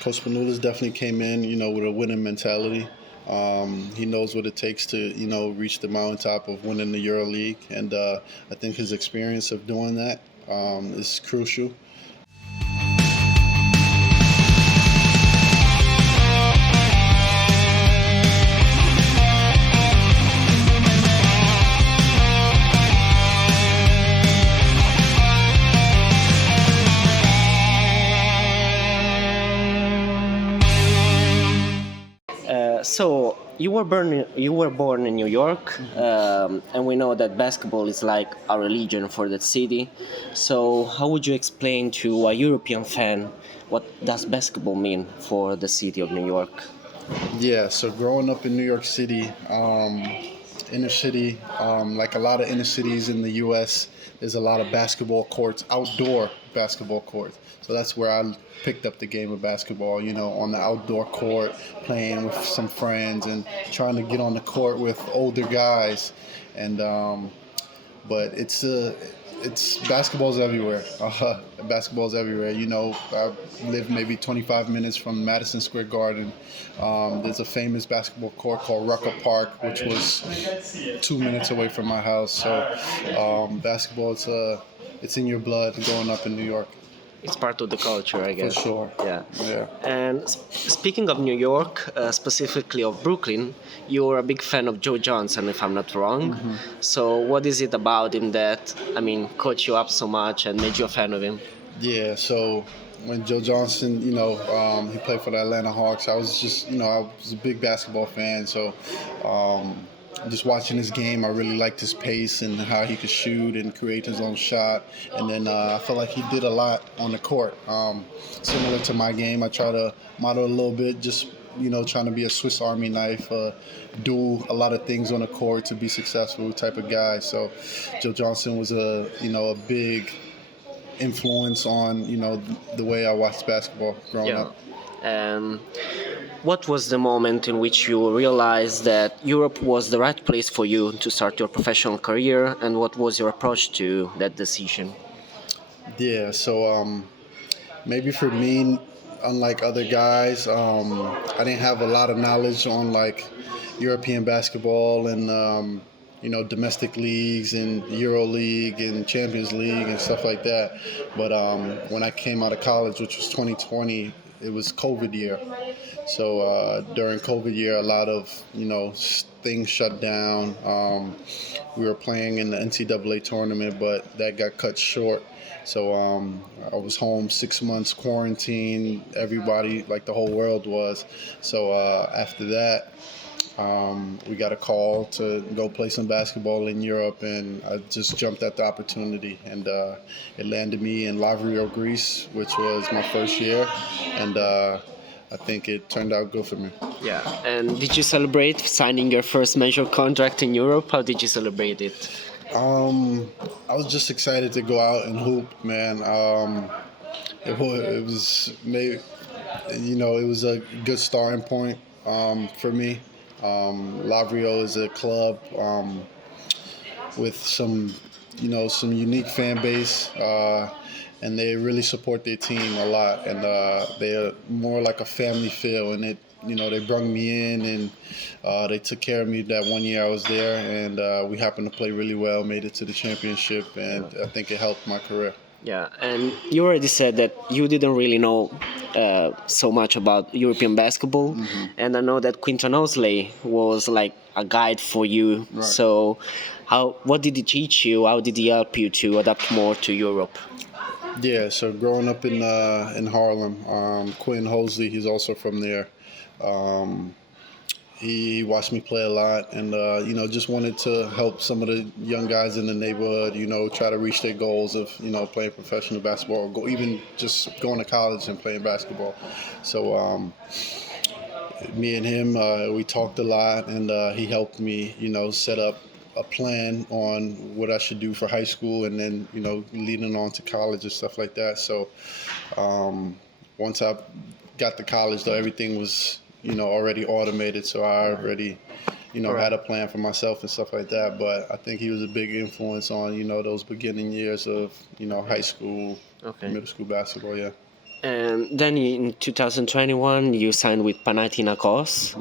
Coach Spanoulis definitely came in, with a winning mentality. He knows what it takes to, reach the mountaintop of winning the EuroLeague, and I think his experience of doing that is crucial. So you were born in New York, and we know that basketball is like a religion for that city. So how would you explain to a European fan what does basketball mean for the city of New York? Yeah, so growing up in New York City, inner city, like a lot of inner cities in the U.S., there's a lot of basketball courts, outdoor basketball courts. So that's where I picked up the game of basketball, on the outdoor court, playing with some friends and trying to get on the court with older guys. And but it's basketball's everywhere. Basketball's everywhere. I live maybe 25 minutes from Madison Square Garden. There's a famous basketball court called Rucker Park, which was 2 minutes away from my house. So basketball, it's in your blood growing up in New York. It's part of the culture, I For guess. sure. Yeah. Yeah. And speaking of New York, specifically of Brooklyn, you're a big fan of Joe Johnson, if I'm not wrong. So what is it about him that, caught you up so much and made you a fan of him? Yeah, so when Joe Johnson, he played for the Atlanta Hawks, I was just, I was a big basketball fan. So just watching his game, I really liked his pace and how he could shoot and create his own shot. And then I felt like he did a lot on the court. Similar to my game, I try to model a little bit, just, trying to be a Swiss Army knife, do a lot of things on the court to be successful type of guy. So Joe Johnson was a big influence on the way I watched basketball growing up. What was the moment in which you realized that Europe was the right place for you to start your professional career, and what was your approach to that decision? Yeah, so maybe for me, unlike other guys, I didn't have a lot of knowledge on like European basketball and domestic leagues and EuroLeague and Champions League and stuff like that. But when I came out of college, which was 2020, it was COVID year. So during COVID year, a lot of things shut down. We were playing in the NCAA tournament, but that got cut short. So I was home 6 months, quarantine. Everybody, like the whole world was. So after that, we got a call to go play some basketball in Europe, and I just jumped at the opportunity, and it landed me in Lavrio, Greece, which was my first year, and I think it turned out good for me. Yeah. And did you celebrate signing your first major contract in Europe? How did you celebrate it? I was just excited to go out and hoop, man. It was maybe, it was a good starting point for me. Lavrio is a club with some unique fan base, and they really support their team a lot, and they're more like a family feel, and they brought me in, and they took care of me that 1 year I was there, and we happened to play really well, made it to the championship, and I think it helped my career. Yeah, and you already said that you didn't really know so much about European basketball, and I know that Quinton Osley was like a guide for you. Right. So, what did he teach you? How did he help you to adapt more to Europe? Yeah, so growing up in Harlem, Quentin Hosley, he's also from there. He watched me play a lot, and just wanted to help some of the young guys in the neighborhood, try to reach their goals of playing professional basketball, or even just going to college and playing basketball. So me and him, we talked a lot, and he helped me, set up a plan on what I should do for high school, and then leading on to college and stuff like that. So once I got to college, though, everything was already automated, so I already had a plan for myself and stuff like that. But I think he was a big influence on those beginning years of high school, Okay. middle school basketball. Yeah. And then in 2021, you signed with Panathinaikos,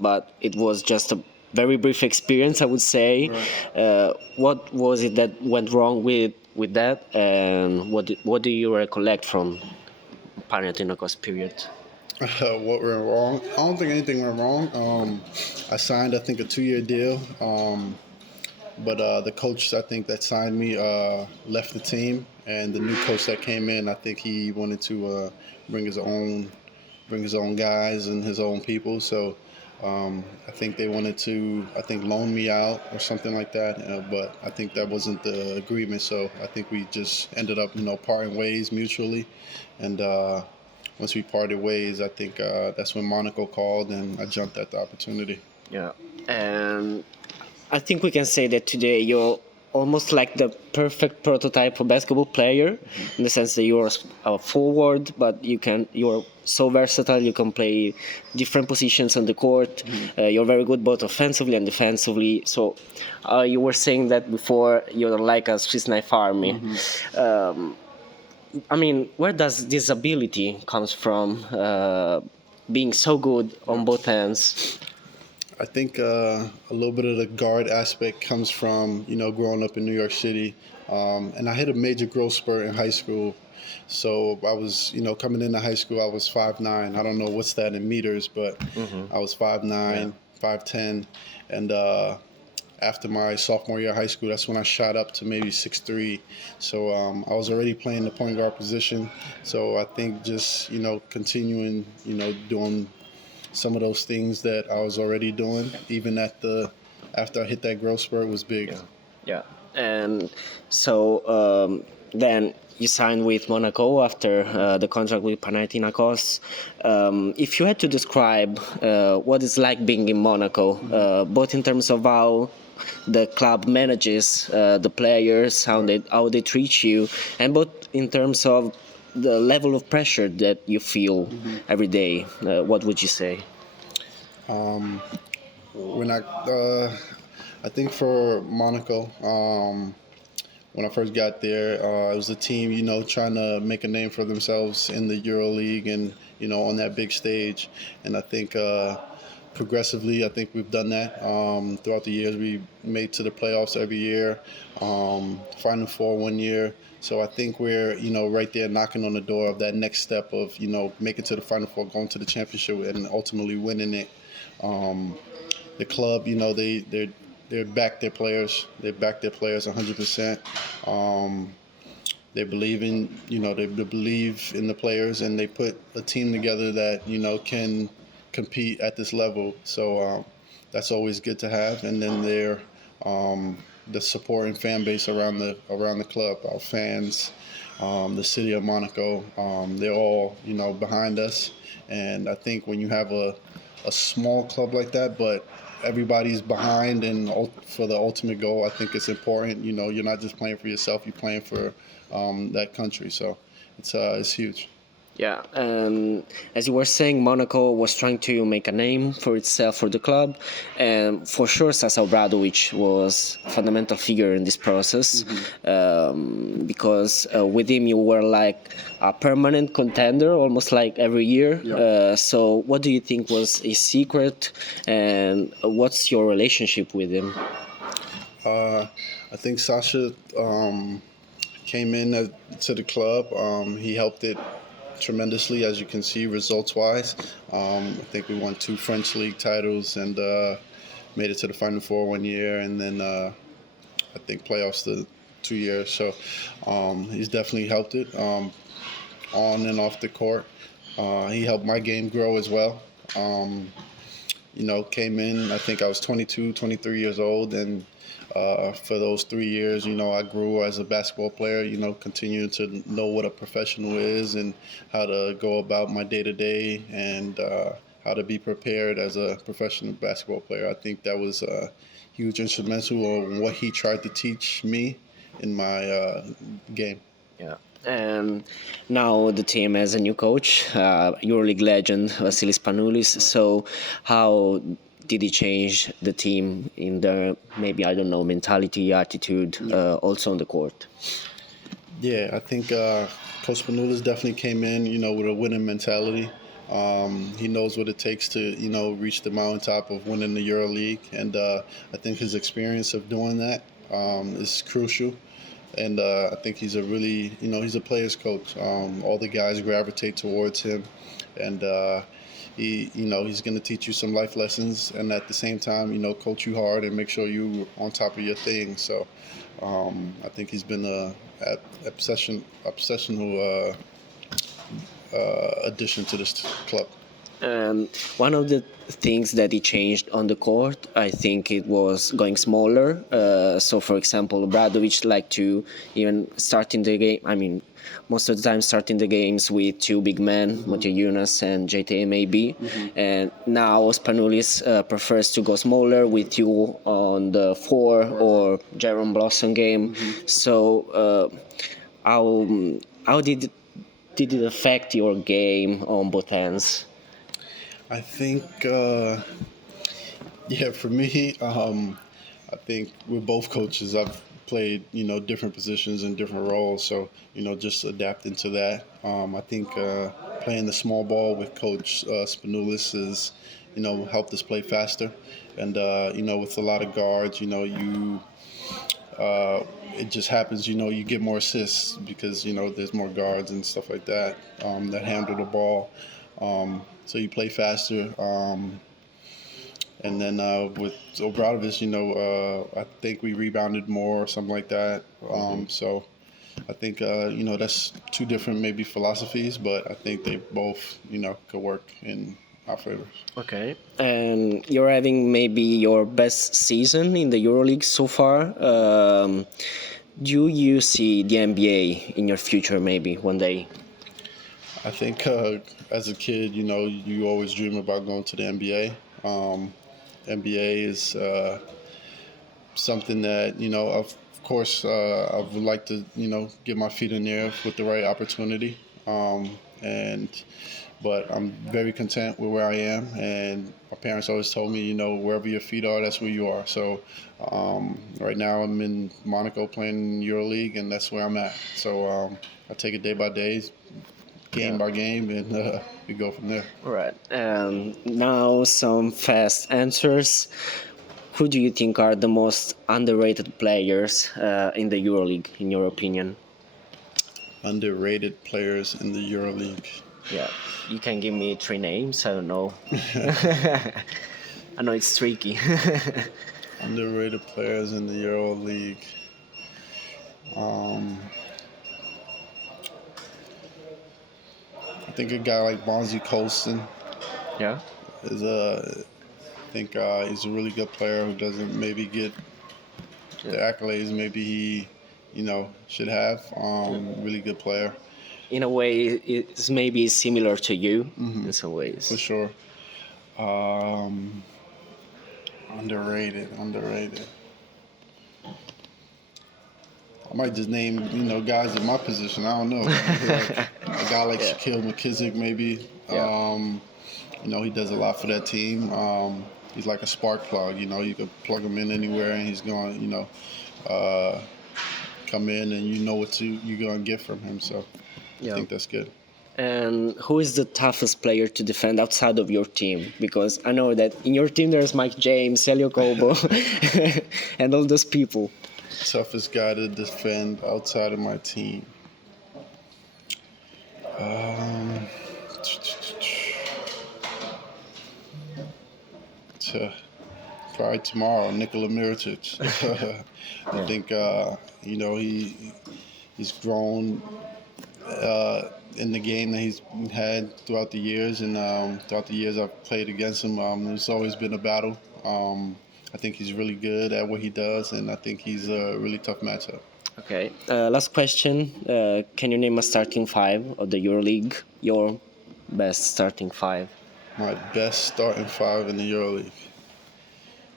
but it was just a very brief experience, I would say. Right. What was it that went wrong with that, and what do you recollect from Panathinaikos period? What went wrong? I don't think anything went wrong. I signed, I think, a 2-year deal. But the coach, I think, that signed me left the team, and the new coach that came in, I think he wanted to bring his own guys and his own people. So I think they wanted to, I think, loan me out or something like that. But I think that wasn't the agreement. So I think we just ended up, parting ways mutually. And once we parted ways, I think that's when Monaco called, and I jumped at the opportunity. Yeah, and I think we can say that today you're almost like the perfect prototype of basketball player, in the sense that you're a forward, but you're so versatile. You can play different positions on the court. You're very good both offensively and defensively. So you were saying that before, you're like a Swiss knife army. I mean, where does this ability comes from? Being so good on both ends. I think a little bit of the guard aspect comes from, growing up in New York City. And I hit a major growth spurt in high school. So I was, coming into high school, I was 5'9". I don't know what's that in meters, but I was 5'9", 5'10". And after my sophomore year of high school, that's when I shot up to maybe 6'3". So I was already playing the point guard position. So I think just, continuing, doing some of those things that I was already doing, even after I hit that growth spurt, was big. Yeah, and so then you signed with Monaco after the contract with Panathinaikos. If you had to describe what it's like being in Monaco, both in terms of how the club manages the players, how they treat you, and both in terms of the level of pressure that you feel every day, what would you say? When I think for Monaco, when I first got there, it was a team, trying to make a name for themselves in the EuroLeague and, on that big stage. And I think progressively, I think we've done that. Throughout the years, we made to the playoffs every year, Final Four one year. So I think we're, right there knocking on the door of that next step of, making to the Final Four, going to the championship, and ultimately winning it. The club, they back their players. They back their players 100%. They believe in, they believe in the players, and they put a team together that, can compete at this level. So that's always good to have. And then the support and fan base around the club, our fans, the city of Monaco, they're all, behind us. And I think when you have a small club like that, but everybody's behind and for the ultimate goal, I think it's important. You're not just playing for yourself; you're playing for that country. So it's huge. Yeah, and as you were saying, Monaco was trying to make a name for itself, for the club, and for sure Sasa Obradovic was a fundamental figure in this process, because with him you were like a permanent contender, almost like every year. Yeah. So what do you think was his secret, and what's your relationship with him? I think Sasha came in to the club. He helped it tremendously, as you can see, results-wise. I think we won 2 French league titles and made it to the Final Four one year, and then I think playoffs the 2 years. So he's definitely helped it on and off the court. He helped my game grow as well. Came in, I think I was 22, 23 years old, and for those 3 years, I grew as a basketball player, continuing to know what a professional is and how to go about my day-to-day and how to be prepared as a professional basketball player. I think that was huge instrumental on what he tried to teach me in my game. Yeah. And now the team has a new coach, EuroLeague legend Vassilis Spanoulis. So how did he change the team in their, maybe, I don't know, mentality, attitude, also on the court? Yeah, I think Coach Spanoulis definitely came in, with a winning mentality. He knows what it takes to, reach the mountaintop of winning the EuroLeague, and I think his experience of doing that is crucial. And I think he's a really, he's a player's coach. All the guys gravitate towards him, and he's going to teach you some life lessons, and at the same time, coach you hard and make sure you're on top of your thing. So I think he's been a obsessional addition to this club. One of the things that he changed on the court, I think it was going smaller. So, for example, Obradovic liked to even start in the game. I mean, most of the time starting the games with two big men, Mateo Yunus and JTA maybe. And now Spanoulis prefers to go smaller with two on the four or Jaron Blossom game. So, how did it affect your game on both ends? I think, for me, I think with both coaches, I've played, different positions and different roles. So, just adapting to that. I think playing the small ball with Coach Spanoulis is, helped us play faster. And, with a lot of guards, it just happens, you get more assists because, there's more guards and stuff like that that handle the ball. So you play faster. And then with Obradovic, I think we rebounded more or something like that. So I think, that's two different maybe philosophies, but I think they both, could work in our favor. Okay. And you're having maybe your best season in the EuroLeague so far. Do you see the NBA in your future maybe one day? I think as a kid, you always dream about going to the NBA. NBA is something that, of course, I would like to, get my feet in there with the right opportunity. But I'm very content with where I am. And my parents always told me, wherever your feet are, that's where you are. So right now I'm in Monaco playing EuroLeague, and that's where I'm at. So I take it day by day, game by game, and we go from there. All right. Now some fast answers. Who do you think are the most underrated players in the EuroLeague, in your opinion? Underrated players in the EuroLeague. Yeah, you can give me 3 names. I don't know. I know it's tricky. Underrated players in the EuroLeague. I think a guy like Bonzi Colston. Yeah. I think he's a really good player who doesn't maybe get the accolades maybe he, should have. Really good player. In a way, it's maybe similar to you in some ways. For sure. Underrated. I might just name, guys in my position. I don't know. A guy like Shaquille McKissick, maybe. He does a lot for that team. He's like a spark plug. You could plug him in anywhere, and he's going, come in, and you know what you're going to get from him. So I think that's good. And who is the toughest player to defend outside of your team? Because I know that in your team there's Mike James, Helio Kobo, and all those people. Toughest guy to defend outside of my team. Probably tomorrow, Nikola Mirotic. I think he's grown in the game that he's had throughout the years, and throughout the years I've played against him, it's always been a battle. I think he's really good at what he does, and I think he's a really tough matchup. Okay. Last question. Can you name a starting 5 of the EuroLeague? Your best starting 5? My best starting 5 in the EuroLeague.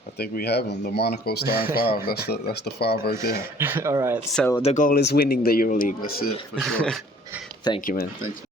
I think we have him. The Monaco starting 5. That's the 5 right there. All right. So the goal is winning the EuroLeague. That's it, for sure. Thank you, man. Thanks.